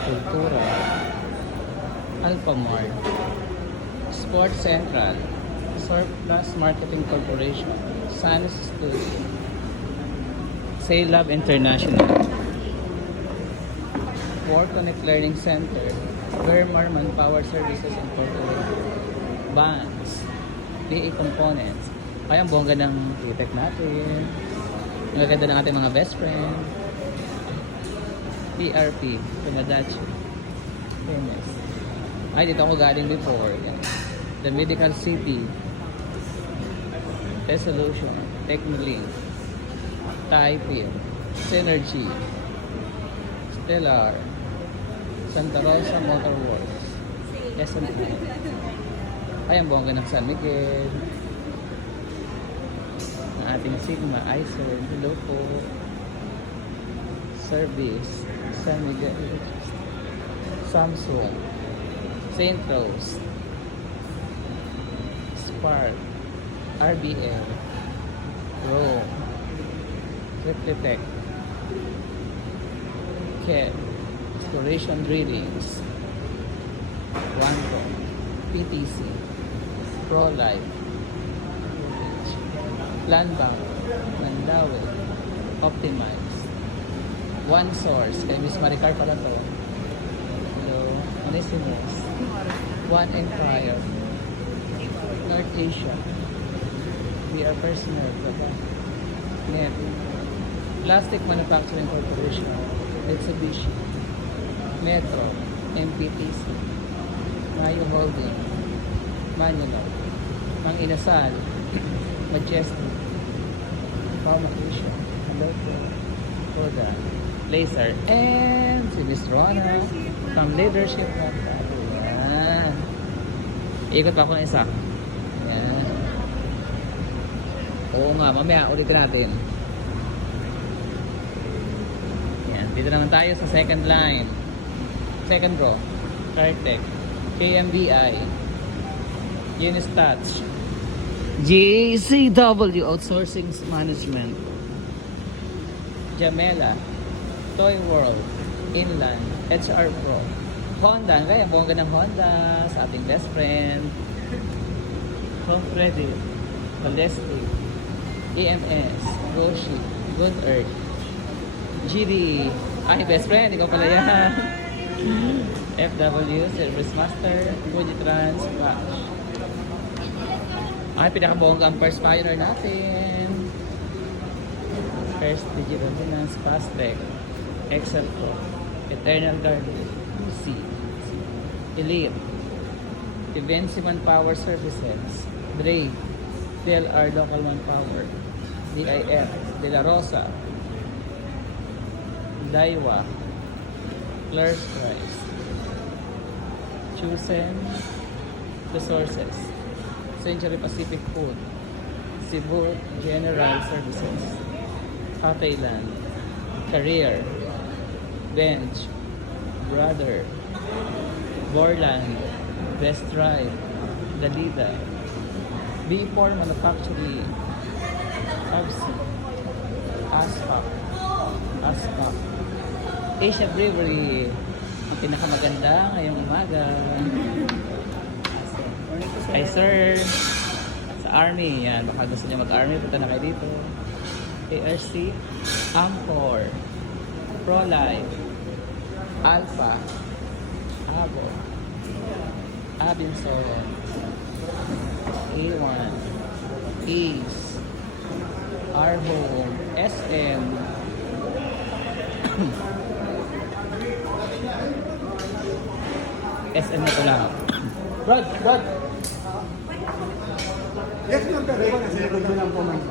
Kultura, Alphamart, Sports Central, Surplus Marketing Corporation, Sanis Studio, Sailab International, War Connect Learning Center, Vermar Manpower Services Incorporated, Banks, PA Components. Ay, ang bongga ng Titec natin. Ang gaganda ng ating mga best friend. PRP, Pinadachi, Famous. Ay, dito ako galing before. The Medical City, Resolution, Technolink, Taipei, Synergy, Stellar, Santa Rosa Motor Works, S&I. Ay, ang bongga ng San Miguel. Ang ating Sigma, ISER, hello po. Service, San Miguel, Samsung, St. Rose, Spark, RBL, Rome, Replitech, KED, Exploration Drillings, Wanco, PTC, ProLife, Planbank, Mandawi, Optimize, One Source, kay Miss Maricar pala to. Hello, Onesimus, One Empire, North Asia, We Are Personal, Net, Plastic Manufacturing Corporation, Mitsubishi, Metro, MPTC, Mayo Holding, Manila, Mang Inasal, Majestic, Pharmacation, hello po, Koda, Laser, and si Miss Rona from Leadership Manufacturing. Yan. Ikot pa ako ng isa. Yan. Oo nga, mamaya ulitin natin. Yan. Dito naman tayo sa second line. Second row. Cartec, KMBI, Unistats, JCW Outsourcing Management, Jamela, Toy World, Inland, HR Pro, Honda, kaya bongga ng Honda sa ating best friend, Home Credit, Ballistic, EMS, Roshi, Good Earth, GD, ay best friend, ikaw pala yan. FW, Service Master, Fujitrans, Flash. Ay, pinakabongga ang first pioneer natin. First Digital Finance, Fastech, Excel Pro, Eternal Garden, UC, Elite, Evency Manpower Services, Brave, DLR Local Manpower, DIF, De La Rosa, Daiwa, Clerks Price, Chosen Resources, Century Pacific Food, Cebu General Services, Hatayland, Career, Bench, Brother, Borland, Best Drive, Dalida, B4 Manufacturing, Obsi, Aspak, Asia Brewery, ang pinakamaganda ngayong umaga. Hi sir, sa Army, yan, baka gusto niyo mag-Army, punta na kayo dito. ARC, Amcor, ProLife, Alpha, Abo, Abinson, A1, Ace, Arhome, SM, SM na pala. Rod! Yes, ma'am, pero iwan na sinigod na lang po, ma'am.